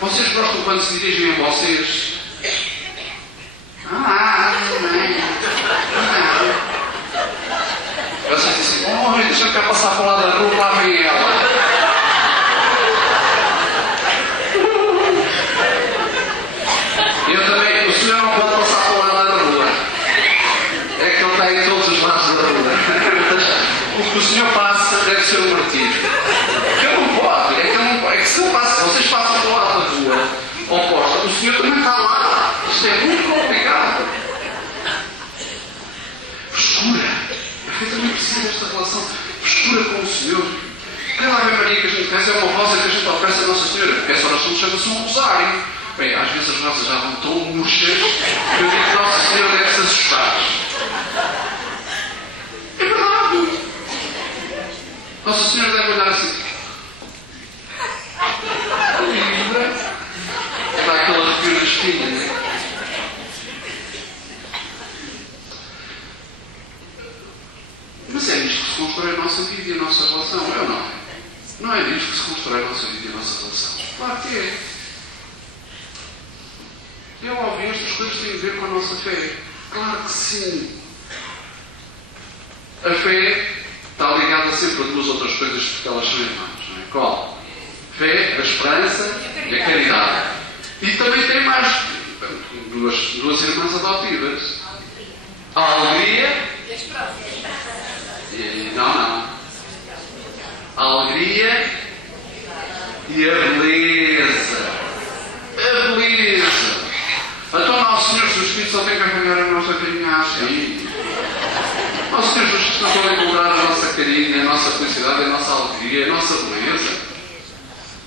Vocês gostam quando se dirigem a vocês? Vocês dizem assim, deixa eu cá passar para o lado da rua, lá vem ela. Eu também, o senhor não pode passar para o lado da rua. É que ele está em todos os lados da rua. O que o senhor passa deve ser um martírio. Eu não pode, é que se eu passo, vocês passam para o lado da rua oposta, o senhor também está lá. Isto é muito complicado. Frescura. Eu também preciso desta relação. Frescura com o Senhor. Cada Ave Maria que a gente faz é uma rosa que a gente oferece a Nossa Senhora. Porque essa oração chama-se um rosário. Bem, às vezes as rosas já vão tão murchas que eu digo que Nossa Senhora deve se assustar. É verdade. Nossa Senhora deve olhar assim. Livra. Dá aquele arrepio na espinha, não é? Mas é nisto que se constrói a nossa vida e a nossa relação, é ou não é? Não é nisto que se constrói a nossa vida e a nossa relação. Claro que é. Eu ouvi estas coisas têm a ver com a nossa fé. Claro que sim. A fé está ligada sempre a duas outras coisas porque elas são irmãs, não é? Qual? Fé, a esperança e a caridade. E também tem mais duas irmãs adotivas. A alegria e a esperança. Não. A alegria e a beleza. A beleza. Então, Nosso Senhor Jesus Cristo só tem que acompanhar a nossa carinha assim. Nosso Senhor Jesus Cristo não pode encontrar a nossa carinha, a nossa felicidade, a nossa alegria, a nossa beleza.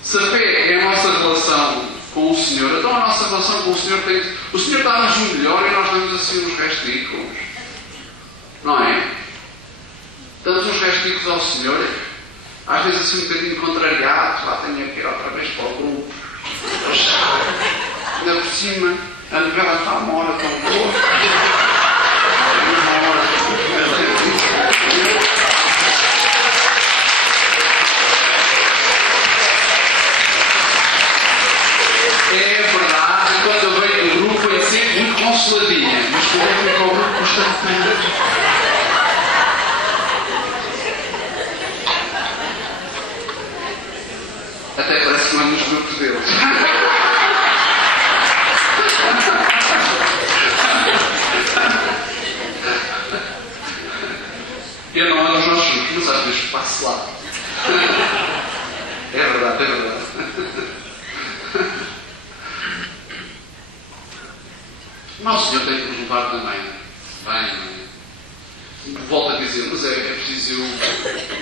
Se a fé é a nossa relação com o Senhor, então a nossa relação com o Senhor tem que... O Senhor dá-nos o melhor e nós damos assim uns restículos. Não é? Damos uns restículos ao Senhor, às vezes assim um bocadinho contrariados, lá tenho que ir outra vez para o grupo. Ainda por cima, a novela está uma hora tão boa. É verdade, quando eu venho do grupo é sempre muito consoladinha, mas quando eu venho para o grupo custa tanto. Até parece que não é nos grupos deles. Eu não ando nos nossos grupos, mas às vezes passo lá. É verdade, é verdade. Nosso Senhor tem que nos levar também. Bem. Volto a dizer, mas é preciso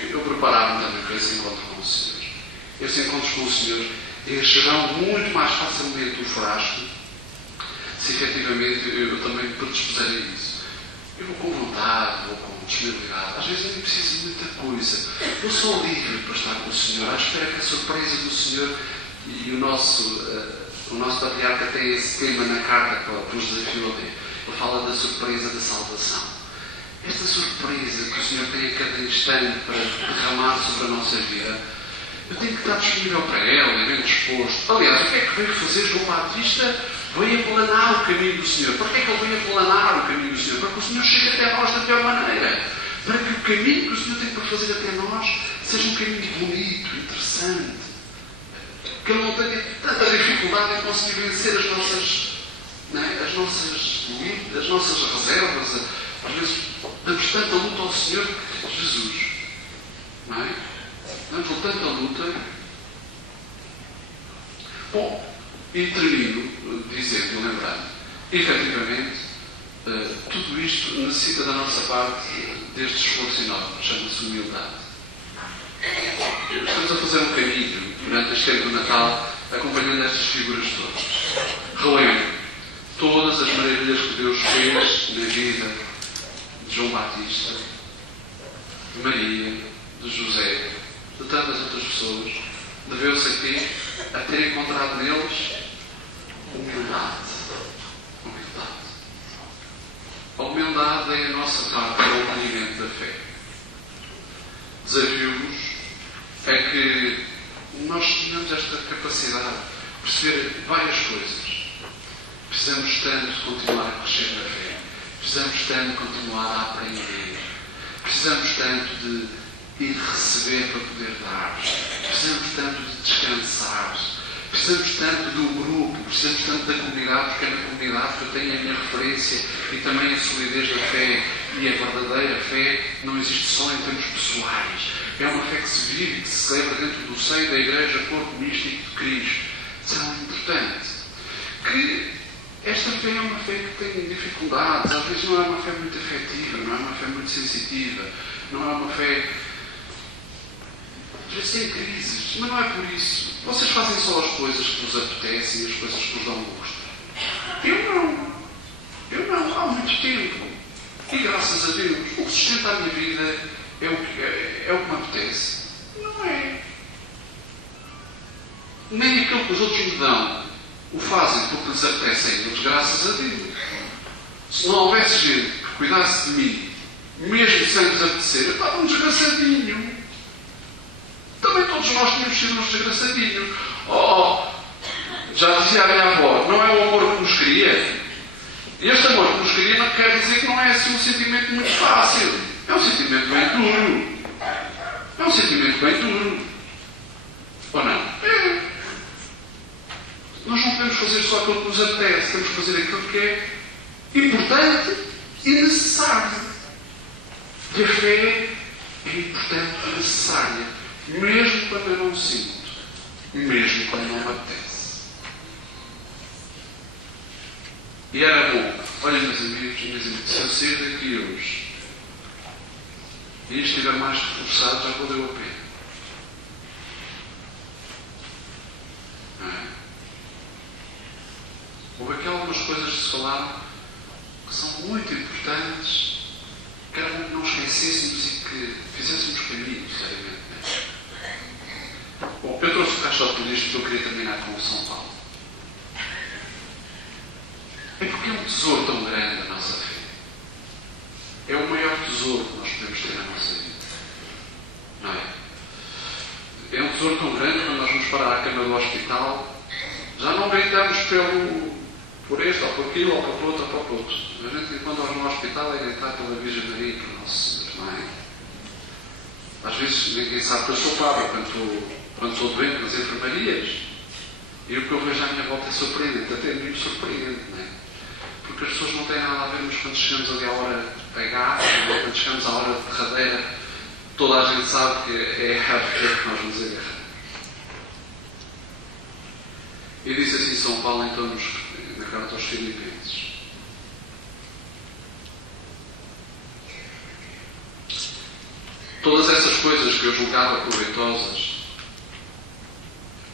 eu preparar-me também para esse encontro com o Senhor. Esses encontros com o Senhor encherão muito mais facilmente o frasco se efetivamente eu também me predispuser a isso. Eu vou com vontade, vou com disponibilidade. Às vezes eu nem preciso de muita coisa. Eu sou livre para estar com o Senhor. À espera que a surpresa do Senhor e o nosso patriarca tem esse tema na carta que nos desafiou a ler. Ele fala da surpresa da salvação. Esta surpresa que o Senhor tem a cada instante para derramar sobre a nossa vida, eu tenho que estar disponível para ela e bem disposto. Aliás, o que é que veio fazer João Batista? Veio aplanar o caminho do Senhor. Para que é que ele veio aplanar o caminho do Senhor? Para que o Senhor chegue até nós da melhor maneira. Para que o caminho que o Senhor tem para fazer até nós seja um caminho bonito, interessante. Que ele não tenha tanta dificuldade em conseguir vencer as nossas lutas, as nossas reservas. Às vezes damos tanta luta ao Senhor, Jesus. Não é? Damos tanta luta. Bom, e termino dizendo e lembrando, efetivamente, tudo isto necessita da nossa parte deste esforço enorme, chama-se humildade. Estamos a fazer um caminho durante este tempo do Natal, acompanhando estas figuras todas. Relembro todas as maravilhas que Deus fez na vida de João Batista, de Maria, de José, de tantas outras pessoas. Deveu-se aqui a ter encontrado neles humildade. A humildade é a nossa parte do acolhimento da fé. Desafio-vos é que nós tenhamos esta capacidade de perceber várias coisas. Precisamos tanto de continuar a crescer na fé. Precisamos tanto de continuar a aprender. Precisamos tanto de ir receber para poder dar. Precisamos tanto de descansar. Precisamos tanto do grupo. Precisamos tanto da comunidade, porque é na comunidade que eu tenho a minha referência e também a solidez da fé. E a verdadeira fé não existe só em termos pessoais. É uma fé que se vive, que se celebra dentro do seio da Igreja, corpo místico de Cristo. Isso é muito importante. Que esta fé é uma fé que tem dificuldades. Às vezes não é uma fé muito afetiva, não é uma fé muito sensitiva, não é uma fé... Às vezes tem crises, mas não é por isso. Vocês fazem só as coisas que vos apetecem e as coisas que vos dão gosto. Eu não. Há muito tempo. E graças a Deus, o que sustenta a minha vida é o que me apetece. Não é. Nem aquilo que os outros me dão o fazem porque lhes apetece a eles, graças a Deus. Se não houvesse gente que cuidasse de mim, mesmo sem lhes apetecer, eu estava um desgraçadinho. Também todos nós tínhamos sido uns desgraçadinhos. Já dizia a minha avó, não é o amor que nos cria. E este amor que nos cria não quer dizer que não é assim um sentimento muito fácil. É um sentimento bem duro. É um sentimento bem duro. Ou não? É. Nós não podemos fazer só aquilo que nos apetece. Temos que fazer aquilo que é importante e necessário. E a fé é importante e necessária. Mesmo quando eu não sinto. Mesmo quando não me apetece. E era bom. Olha, meus amigos, se eu sair daqui hoje e isto estiver mais reforçado, já valeu a pena. Não é? Houve aqui algumas coisas que se falaram que são muito importantes, que era bom que não esquecêssemos e que fizéssemos caminho, seriamente. Não é? Bom, eu trouxe o caixote disto porque eu queria terminar com o São Paulo. É porque é um tesouro tão grande a nossa fé. É o maior tesouro que nós podemos ter na nossa vida. Não é? É um tesouro tão grande quando nós vamos para a cama do hospital, já não gritamos por este, ou por aquilo, ou por outro, ou por outro. A gente, quando nós no hospital, é gritar pela Virgem Maria e pelo Nosso Senhor, não é? Às vezes ninguém sabe que eu sou padre, quando sou doente nas enfermarias, e o que eu vejo à minha volta é surpreendente, até mesmo surpreendente, não é? Porque as pessoas não têm nada a ver, mas quando chegamos ali à hora H, quando chegamos à hora derradeira, toda a gente sabe que é a época que nós nos agarramos. E disse assim São Paulo, então, na carta aos Filipenses: todas essas coisas que eu julgava proveitosas,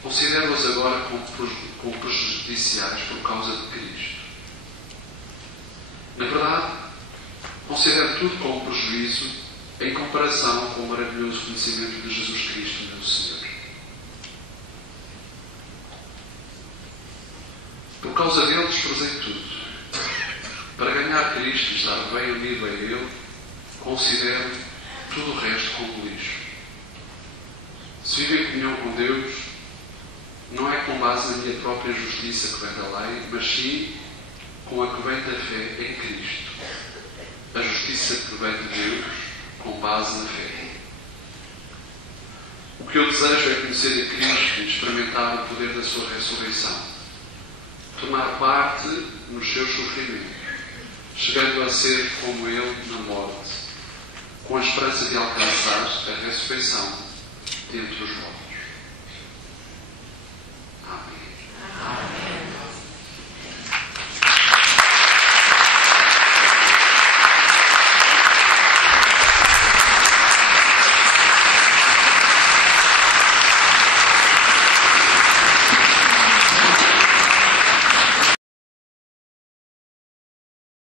considero-as agora como prejudiciais por causa de Cristo. Na verdade, considero tudo como prejuízo em comparação com o maravilhoso conhecimento de Jesus Cristo, meu Senhor. Por causa dele desprezei tudo. Para ganhar Cristo e estar bem unido a Ele, considero tudo o resto como lixo. Se vivo em comunhão com Deus, não é com base na minha própria justiça que vem da lei, mas sim com a que vem da fé em Cristo. A justiça que vem de Deus com base na fé. O que eu desejo é conhecer a Cristo e experimentar o poder da sua ressurreição. Tomar parte nos seus sofrimentos, chegando a ser como Ele na morte, com a esperança de alcançar a ressurreição dentre os mortos.